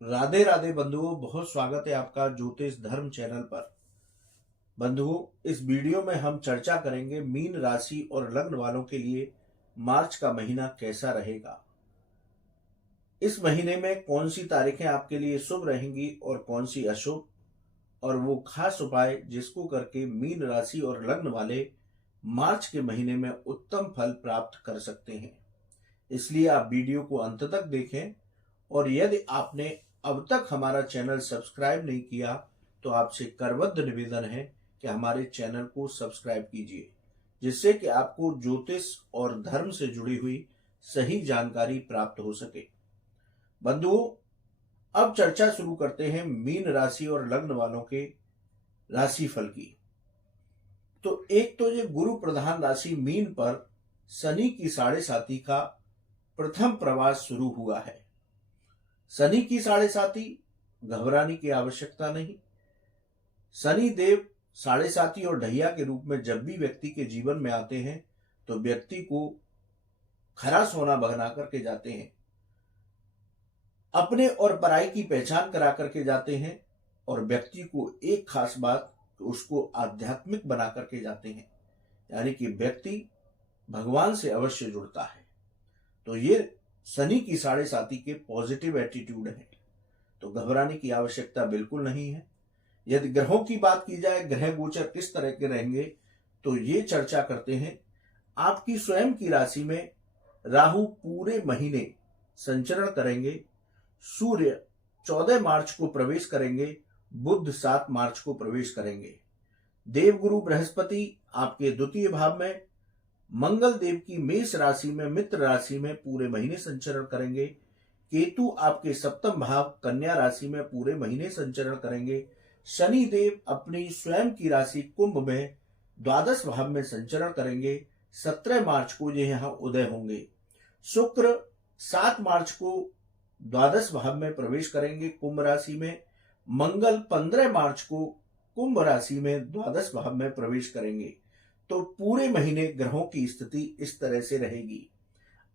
राधे राधे बंधुओं, बहुत स्वागत है आपका ज्योतिष धर्म चैनल पर। बंधुओं, इस वीडियो में हम चर्चा करेंगे मीन राशि और लग्न वालों के लिए मार्च का महीना कैसा रहेगा। इस महीने में कौन सी तारीखें आपके लिए शुभ रहेंगी और कौन सी अशुभ, और वो खास उपाय जिसको करके मीन राशि और लग्न वाले मार्च के महीने में उत्तम फल प्राप्त कर सकते हैं। इसलिए आप वीडियो को अंत तक देखें, और यदि आपने अब तक हमारा चैनल सब्सक्राइब नहीं किया तो आपसे करबद्ध निवेदन है कि हमारे चैनल को सब्सक्राइब कीजिए, जिससे कि आपको ज्योतिष और धर्म से जुड़ी हुई सही जानकारी प्राप्त हो सके। बंधुओं, अब चर्चा शुरू करते हैं मीन राशि और लग्न वालों के राशिफल की। तो एक तो ये गुरु प्रधान राशि मीन पर शनि की 7.5 का प्रथम प्रवास शुरू हुआ है। शनि की 7.5 घबराने की आवश्यकता नहीं। शनि देव 7.5 और ढैया के रूप में जब भी व्यक्ति के जीवन में आते हैं तो व्यक्ति को खरा सोना बना करके जाते हैं, अपने और पराई की पहचान करा करके जाते हैं, और व्यक्ति को एक खास बात, उसको आध्यात्मिक बना करके जाते हैं, यानी कि व्यक्ति भगवान से अवश्य जुड़ता है। तो ये शनि की 7.5 के पॉजिटिव एटीट्यूड है, तो घबराने की आवश्यकता बिल्कुल नहीं है। यदि ग्रहों की बात की जाए, ग्रह गोचर किस तरह के रहेंगे, तो ये चर्चा करते हैं। आपकी स्वयं की राशि में राहु पूरे महीने संचरण करेंगे। सूर्य 14 मार्च को प्रवेश करेंगे, बुध 7 मार्च को प्रवेश करेंगे। देवगुरु बृहस्पति आपके द्वितीय भाव में, मंगल देव की मेष राशि में मित्र राशि में पूरे महीने संचरण करेंगे। केतु आपके सप्तम भाव कन्या राशि में पूरे महीने संचरण करेंगे। शनि देव अपनी स्वयं की राशि कुंभ में द्वादश भाव में संचरण करेंगे। 17 मार्च को ये यहाँ उदय होंगे। शुक्र 7 मार्च को द्वादश भाव में प्रवेश करेंगे कुंभ राशि में। मंगल 15 मार्च को कुंभ राशि में द्वादश भाव में प्रवेश करेंगे। तो पूरे महीने ग्रहों की स्थिति इस तरह से रहेगी।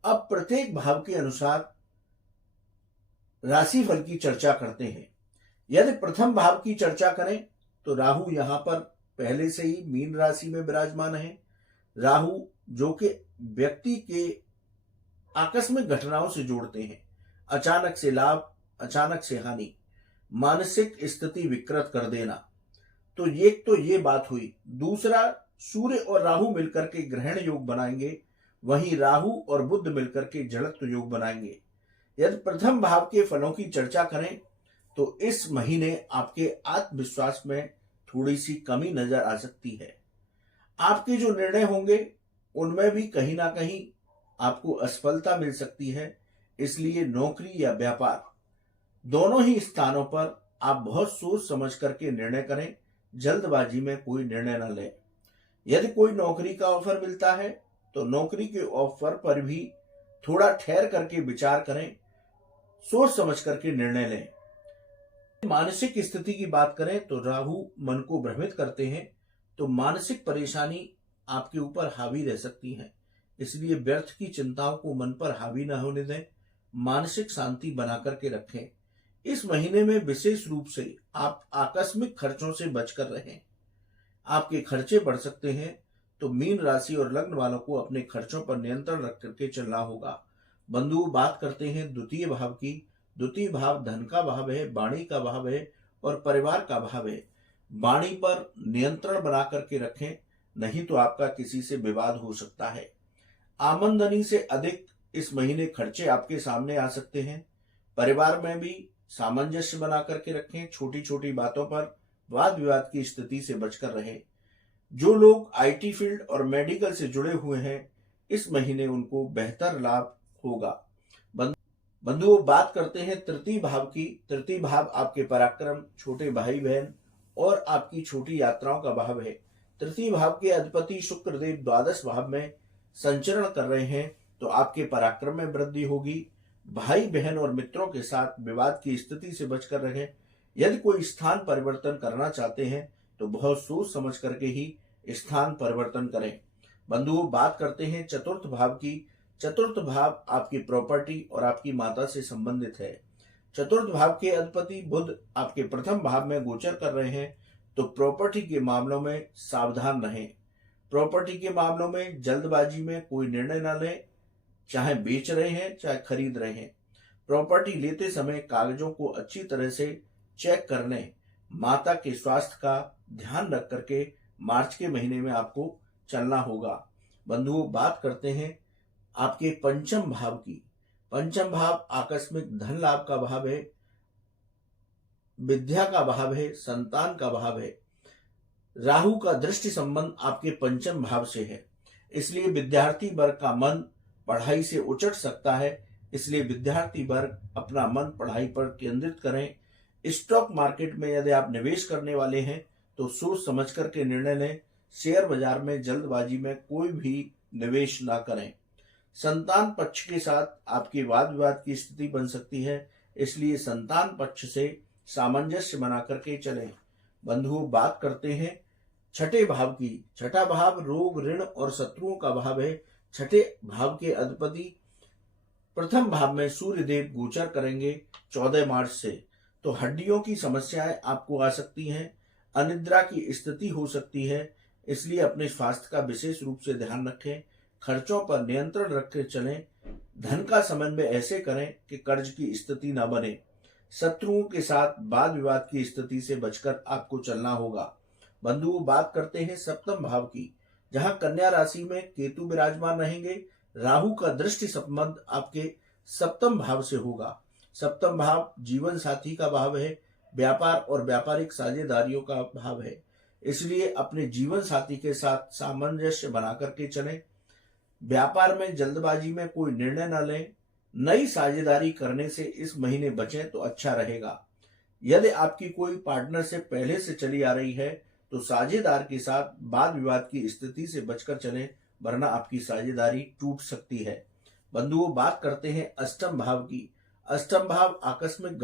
अब प्रत्येक भाव के अनुसार राशिफल की चर्चा करते हैं। यदि प्रथम भाव की चर्चा करें तो राहु यहां पर पहले से ही मीन राशि में विराजमान है। राहु जो कि व्यक्ति के आकस्मिक घटनाओं से जोड़ते हैं, अचानक से लाभ, अचानक से हानि, मानसिक स्थिति विकृत कर देना। तो ये बात हुई। दूसरा, सूर्य और राहु मिलकर के ग्रहण योग बनाएंगे, वहीं राहु और बुध मिलकर के जड़त्व योग बनाएंगे। यदि प्रथम भाव के फलों की चर्चा करें तो इस महीने आपके आत्मविश्वास में थोड़ी सी कमी नजर आ सकती है। आपके जो निर्णय होंगे उनमें भी कहीं ना कहीं आपको असफलता मिल सकती है। इसलिए नौकरी या व्यापार दोनों ही स्थानों पर आप बहुत सोच समझ करके निर्णय करें, जल्दबाजी में कोई निर्णय न लें। यदि कोई नौकरी का ऑफर मिलता है तो नौकरी के ऑफर पर भी थोड़ा ठहर करके विचार करें, सोच समझ करके निर्णय लें। मानसिक स्थिति की बात करें तो राहु मन को भ्रमित करते हैं, तो मानसिक परेशानी आपके ऊपर हावी रह सकती है। इसलिए व्यर्थ की चिंताओं को मन पर हावी न होने दें, मानसिक शांति बना करके रखें। इस महीने में विशेष रूप से आप आकस्मिक खर्चों से बचकर रहें। आपके खर्चे बढ़ सकते हैं, तो मीन राशि और लग्न वालों को अपने खर्चों पर नियंत्रण रख करके चलना होगा। बंधु, बात करते हैं द्वितीय भाव की। द्वितीय भाव धन का भाव है, वाणी का भाव है और परिवार का भाव है। वाणी पर नियंत्रण बना करके रखें, नहीं तो आपका किसी से विवाद हो सकता है। आमदनी से अधिक इस महीने खर्चे आपके सामने आ सकते हैं। परिवार में भी सामंजस्य बना करके रखें, छोटी छोटी बातों पर वाद विवाद की स्थिति से बचकर रहें। जो लोग आईटी फील्ड और मेडिकल से जुड़े हुए हैं, इस महीने उनको बेहतर लाभ होगा। बंधुओं, बात करते हैं तृतीय भाव की। तृतीय भाव आपके पराक्रम, छोटे भाई बहन और आपकी छोटी यात्राओं का भाव है। तृतीय भाव के अधिपति शुक्र देव द्वादश भाव में संचरण कर रहे हैं, तो आपके पराक्रम में वृद्धि होगी। भाई बहन और मित्रों के साथ विवाद की स्थिति से बचकर रहें। यदि कोई स्थान परिवर्तन करना चाहते हैं तो बहुत सोच समझ करके ही स्थान परिवर्तन करें। बंधुओं, बात करते हैं चतुर्थ भाव की। चतुर्थ भाव आपकी प्रॉपर्टी और आपकी माता से संबंधित है। चतुर्थ भाव के अधिपति बुध आपके प्रथम भाव में गोचर कर रहे हैं, तो प्रॉपर्टी के मामलों में सावधान रहें। प्रॉपर्टी के मामलों में जल्दबाजी में कोई निर्णय न लें, चाहे बेच रहे हैं चाहे खरीद रहे हैं। प्रॉपर्टी लेते समय कागजों को अच्छी तरह से चेक कर लें। माता के स्वास्थ्य का ध्यान रख करके मार्च के महीने में आपको चलना होगा। बंधुओं, बात करते हैं आपके पंचम भाव की। पंचम भाव आकस्मिक धन लाभ का भाव है, विद्या का भाव है, संतान का भाव है। राहु का दृष्टि संबंध आपके पंचम भाव से है, इसलिए विद्यार्थी वर्ग का मन पढ़ाई से उचट सकता है। इसलिए विद्यार्थी वर्ग अपना मन पढ़ाई पर केंद्रित करें। स्टॉक मार्केट में यदि आप निवेश करने वाले हैं तो सोच समझ करके निर्णय लें। शेयर बाजार में जल्दबाजी में कोई भी निवेश ना करें। संतान पक्ष के साथ आपके वाद विवाद की स्थिति बन सकती है, इसलिए संतान पक्ष से सामंजस्य बना करके चलें। बंधुओं, बात करते हैं छठे भाव की। छठा भाव रोग, ऋण और शत्रुओं का भाव है। छठे भाव के अधिपति प्रथम भाव में सूर्य देव गोचर करेंगे 14 मार्च से, तो हड्डियों की समस्याएं आपको आ सकती हैं, अनिद्रा की स्थिति हो सकती है। इसलिए अपने स्वास्थ्य का विशेष रूप से ध्यान रखें। खर्चों पर नियंत्रण रख कर चलें। धन का समन्वय ऐसे करें कि कर्ज की स्थिति न बने। शत्रुओं के साथ वाद विवाद की स्थिति से बचकर आपको चलना होगा। बंधुओं, बात करते हैं सप्तम भाव की, जहां कन्या राशि में केतु विराजमान रहेंगे। राहु का दृष्टि संबंध आपके सप्तम भाव से होगा। सप्तम भाव जीवन साथी का भाव है, व्यापार और व्यापारिक साझेदारियों का भाव है। इसलिए अपने जीवन साथी के साथ सामंजस्य बना करके चलें। व्यापार में जल्दबाजी में कोई निर्णय न लें। नई साझेदारी करने से इस महीने बचें तो अच्छा रहेगा। यदि आपकी कोई पार्टनरशिप पहले से चली आ रही है तो साझेदार के साथ वाद विवाद की स्थिति से बचकर चलें, वरना आपकी साझेदारी टूट सकती है। बंधुओं, बात करते हैं अष्टम भाव की। अष्टम भाव आकस्मिक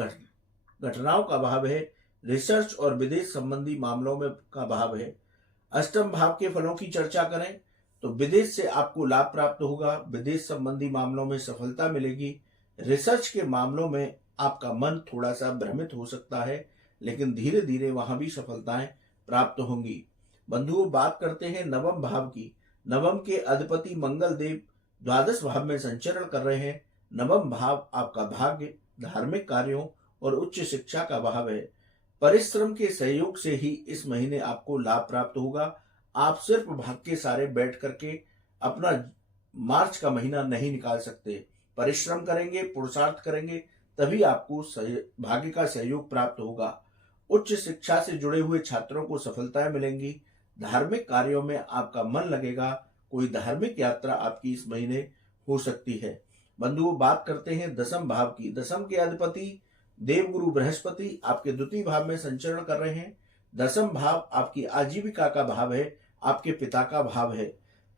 घटनाओं का भाव है, रिसर्च और विदेश संबंधी मामलों में का भाव है। अष्टम भाव के फलों की चर्चा करें तो विदेश से आपको लाभ प्राप्त होगा, विदेश संबंधी मामलों में सफलता मिलेगी। रिसर्च के मामलों में आपका मन थोड़ा सा भ्रमित हो सकता है, लेकिन धीरे धीरे वहां भी सफलताएं प्राप्त होंगी। बंधुओं, बात करते हैं नवम भाव की। नवम के अधिपति मंगल देव द्वादश भाव में संचरण कर रहे हैं। नवम भाव आपका भाग्य, धार्मिक कार्यों और उच्च शिक्षा का भाव है। परिश्रम के सहयोग से ही इस महीने आपको लाभ प्राप्त होगा। आप सिर्फ भाग्य के सारे बैठ करके अपना मार्च का महीना नहीं निकाल सकते। परिश्रम करेंगे, पुरुषार्थ करेंगे, तभी आपको भाग्य का सहयोग प्राप्त होगा। उच्च शिक्षा से जुड़े हुए छात्रों को सफलताएं मिलेंगी। धार्मिक कार्यों में आपका मन लगेगा। कोई धार्मिक यात्रा आपकी इस महीने हो सकती है। बंधुओं, बात करते हैं दसम भाव की। दसम के अधिपति देवगुरु बृहस्पति आपके द्वितीय भाव में संचरण कर रहे हैं। दसम भाव आपकी आजीविका का भाव है, आपके पिता का भाव है,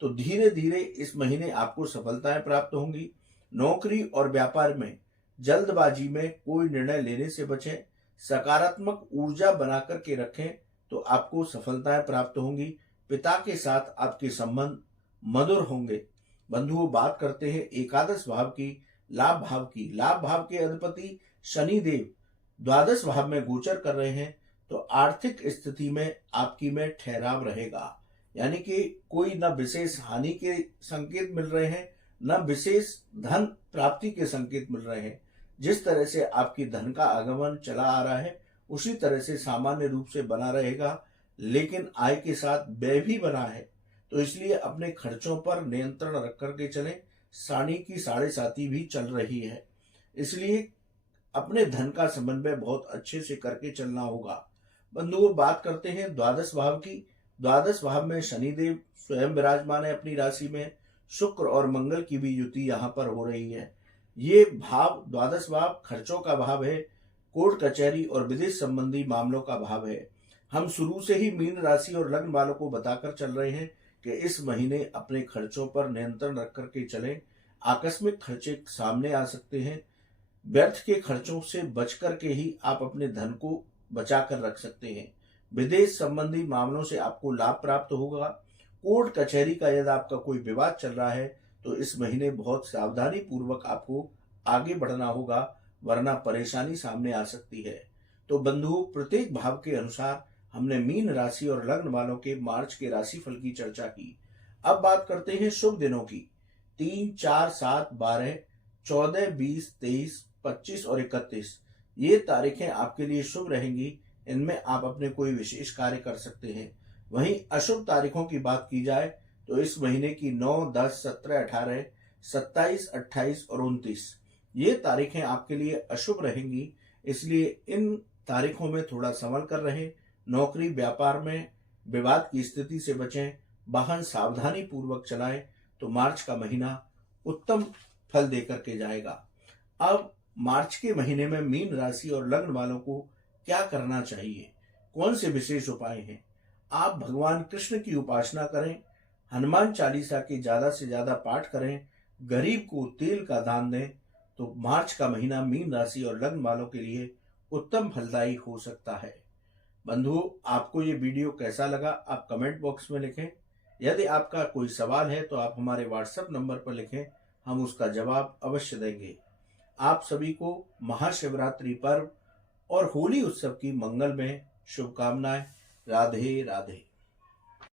तो धीरे धीरे इस महीने आपको सफलताएं प्राप्त होंगी। नौकरी और व्यापार में जल्दबाजी में कोई निर्णय लेने से बचें। सकारात्मक ऊर्जा बना करके रखें तो आपको सफलताएं प्राप्त होंगी। पिता के साथ आपके संबंध मधुर होंगे। बंधुओं, बात करते हैं एकादश भाव की, लाभ भाव की। लाभ भाव के अधिपति शनि देव द्वादश भाव में गोचर कर रहे हैं, तो आर्थिक स्थिति में आपकी में ठहराव रहेगा। यानी कि कोई न विशेष हानि के संकेत मिल रहे हैं, न विशेष धन प्राप्ति के संकेत मिल रहे हैं। जिस तरह से आपकी धन का आगमन चला आ रहा है उसी तरह से सामान्य रूप से बना रहेगा, लेकिन आय के साथ व्यय भी बना है, तो इसलिए अपने खर्चों पर नियंत्रण रख करके चलें। साढ़े की साढ़े साथी भी चल रही है, इसलिए अपने धन का समन्वय बहुत अच्छे से करके चलना होगा। बंधुओं, बात करते हैं द्वादश भाव की। द्वादश भाव में शनिदेव स्वयं विराजमान है अपनी राशि में। शुक्र और मंगल की भी युति यहाँ पर हो रही है। ये भाव, द्वादश भाव खर्चों का भाव है, कोर्ट कचहरी और विदेश संबंधी मामलों का भाव है। हम शुरू से ही मीन राशि और लग्न वालों को बताकर चल रहे हैं कि इस महीने अपने खर्चों पर नियंत्रण रख करके चलें। आकस्मिक खर्चे सामने आ सकते हैं। व्यर्थ के खर्चों से बच करके ही आप अपने धन को बचा कर रख सकते हैं। विदेश संबंधी मामलों से आपको लाभ प्राप्त होगा। कोर्ट कचहरी का यदि आपका कोई विवाद चल रहा है तो इस महीने बहुत सावधानी पूर्वक आपको आगे बढ़ना होगा, वरना परेशानी सामने आ सकती है। तो बंधुओं, प्रत्येक भाव के अनुसार हमने मीन राशि और लग्न वालों के मार्च के राशिफल की चर्चा की। अब बात करते हैं शुभ दिनों की। 3, 4, 7, 12, 14, 20, 23, 25 और 31 ये तारीखें आपके लिए शुभ रहेंगी। इनमें आप अपने कोई विशेष कार्य कर सकते हैं। वहीं अशुभ तारीखों की बात की जाए तो इस महीने की 9, 10, 17, 18, 27, 28 और 29 ये तारीखें आपके लिए अशुभ रहेंगी। इसलिए इन तारीखों में थोड़ा संभल कर रहें। नौकरी व्यापार में विवाद की स्थिति से बचें। वाहन सावधानी पूर्वक चलाएं तो मार्च का महीना उत्तम फल देकर के जाएगा। अब मार्च के महीने में मीन राशि और लग्न वालों को क्या करना चाहिए, कौन से विशेष उपाय हैं? आप भगवान कृष्ण की उपासना करें, हनुमान चालीसा के ज्यादा से ज्यादा पाठ करें, गरीब को तेल का दान दें, तो मार्च का महीना मीन राशि और लग्न वालों के लिए उत्तम फलदायी हो सकता है। बंधुओं, आपको ये वीडियो कैसा लगा आप कमेंट बॉक्स में लिखें। यदि आपका कोई सवाल है तो आप हमारे व्हाट्सएप नंबर पर लिखें, हम उसका जवाब अवश्य देंगे। आप सभी को महाशिवरात्रि पर्व और होली उत्सव की मंगलमय शुभकामनाएं। राधे राधे।